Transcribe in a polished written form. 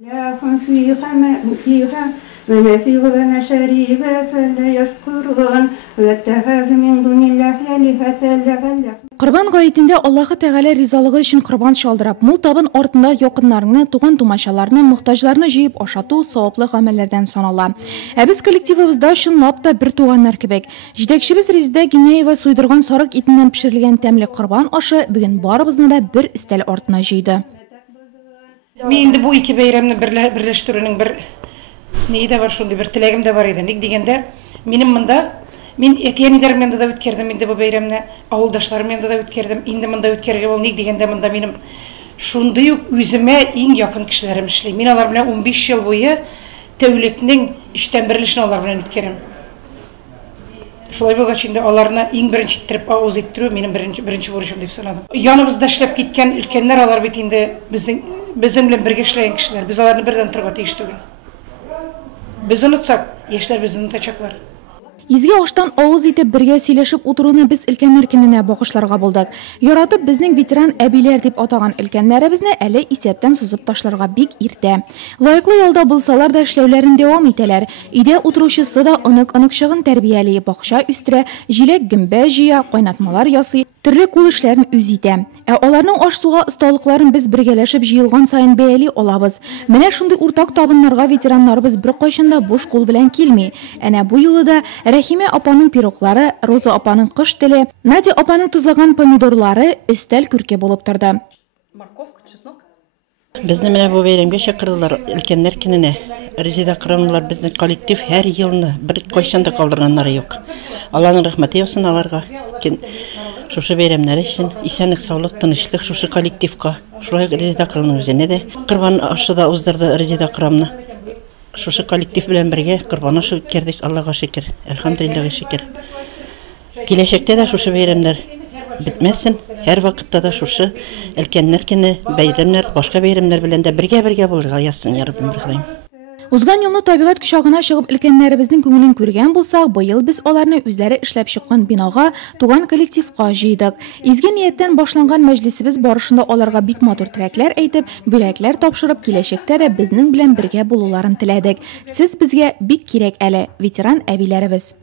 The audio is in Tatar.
لهم فيها منافع ومشارب فلا يذكرون واتخذ من دون الله آلهة لعلهم. Qurban gayetinde Allah'ı Teala rizalığı için qurban şaldırıp, mul tabın ortunda yakınlarını, tuğan tumaşalarını, muhtajlarını jiyip aşatu savaplı amellerden sanala. Biz kollektivimizde şunlap da bir tuğanlar kebek. Jedekşimiz Rizde Giney ve suydurgan sarık itinden pişirilgen temli qurban aşı bugün barımızın da bir üstel ortuna jiydi. Men bu iki bayramni birleştirүүнүн bir neyde var şunda bir tilegim de var edi. Nik degende men etiyenilerim mende de ötkerdim. Men de bu bayramni awuldaşlarım mende de ötkerdim. Indi mында ötkerge bol. Nik degende mында menim şunday özüme en yakın kişilerim işli. Men alar bilen 15 yıl boyu tewlekning işten birleşini alar bilen ötkerim. Şolay bolgaç indi alarna en birinci tirip awuz ettirүү menin birinci buruşum dep sanadym. Yanımızda işlep gitken ülkenler alar betinde bizim bilen birge işleyen kişiler. Biz alarını birden turga teyiş tugul. Biz unutsak, yaşlar bizni unutacaklar. Izge oştan ağız etip birge söyleşip oturuğunu biz ilkenler kinine bakışlarga bulduk. Yaratıp bizning veteran abiler dep atagan ilkenlerimizni ele isepten suzub taşlarga bik irte. Layıklı yolda bulsalar da işlevlerin devam eteler. İde oturuşusu da ınık şığın terbiyeli bakışa üstüre jilek gimbe jiya qaynatmalar yası. Türlü kul işlerin özide. Onlarning aş suğa ustalıkların biz birgeleşip jiyilgan sayın beyli olabız. Mene şunday ortak tabınlarga veteranlarımız bir qaşında boş kol bilen kelmey. Ana bu yılı da Rahime apanın pirokları, Roza apanın kış dili, Nadia apanın tuzlagan pomidorları üstel kürke bolup turdu. Bizni mene bu bayramga chaqirdilar ilkenler kinine. Rizida Qıramlar bizni kollektiv her yılını bir qaşında qaldırganları yok. Allah'ın rahmeti olsun alarga. Şuşu bayramlar için isenlik, sağlık, tinchlik şuşu kollektivga. Şulay Rizida Qıramның özüne de qurban aşıda uzdurdu Rizida Qıramны. Şuşu kollektiv bilen birge qurban aşı ötkerdik. Allah'a şükür. Elhamdülillah'a şükür. Gelecekte de şuşu bayramlar bitmesin. Her vakitte de şuşu ilkenler kini bayramlar, başka bayramlar bilen de birge bulurga yazsın ya Rabbim birgeyim. Uzgan yılını tabiat kuşağına шығып ilkenlerimizin көңілін көрген болсақ, bu yıl biz onlarını üzleri işlep çıkan binaga, tuğan kollektivga jiydik. İzgi niyetten başlangan meclisimiz barışında onlarga bik motor tilekler aytib, bölekler topşırıp gelecekte de bizning bilen birge bulularını tiledik. Siz bizge bik kerek ele, veteran abilerimiz.